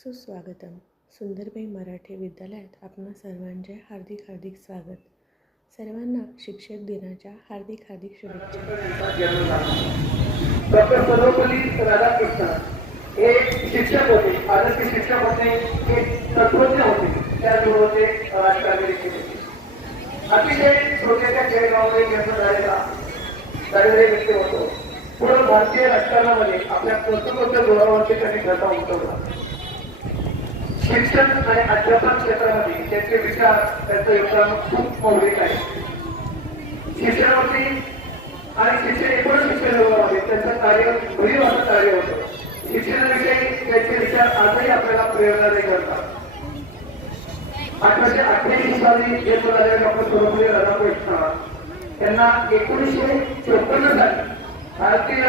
सुस्वागतम. सुंदरबाई मराठी विद्यालयात आपणा सर्वांचे हार्दिक हार्दिक स्वागत. सर्वांना शिक्षक दिनाच्या हार्दिक हार्दिक शुभेच्छा. डॉक्टर सर्वपल्ली राधाकृष्णन हे शिक्षक होते. आदर्श शिक्षक होते. हे तत्वज्ञ होते. त्याचबरोबर ते राजकारणी देखील होते. अतिशय छोट्याच्या खेळगावमध्ये जन्म झालेला झालेले व्यक्ती होतो. पूर्ण भारतीय राजकारणामध्ये आपल्या कर्तृत्वाच्या जोरावरती त्यांनी घटा उमटवला शिक्षण आणि अध्यापन क्षेत्रामध्ये त्यांचे विचार त्यांचं योगदान खूप मौलिक आहे. शिक्षणावरती आणि शिक्षण एकूण शिक्षण आहे त्यांचं कार्य भरीव असं कार्य होतं. शिक्षणाविषयी त्यांचे विचार आजही आपल्याला प्रेरणादायी करतात. अठराशे अठ्ठ्याऐंशी साली जन्म झालेल्या डॉक्टर सर्वपल्ली राधाकृष्ण त्यांना एकोणीसशे चोपन्न साली भारतीय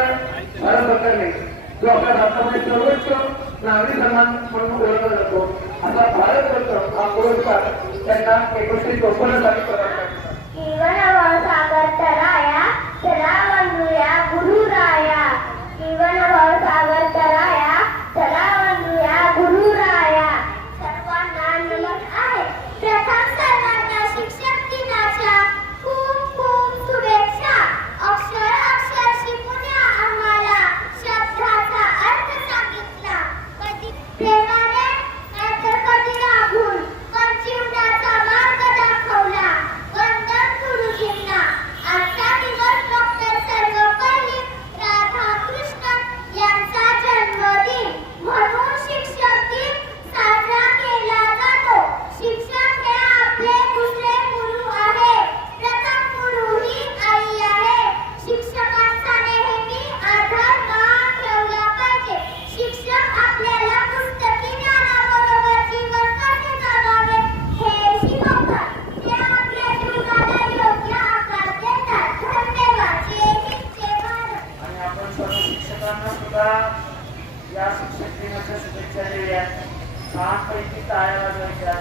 भारत जो आपल्या भारतामध्ये सर्वोच्च नागरी सन्मान म्हणून ओळखला जातो. असा भारत रत्न हा पुरस्कार त्यांना एकोणीसशे चोपन्न साली प्रदान सुद्धा या शिक्षक दिनाच्या शुभेच्छा देऊया छानपैकी टाळ्या वाजवायच्या.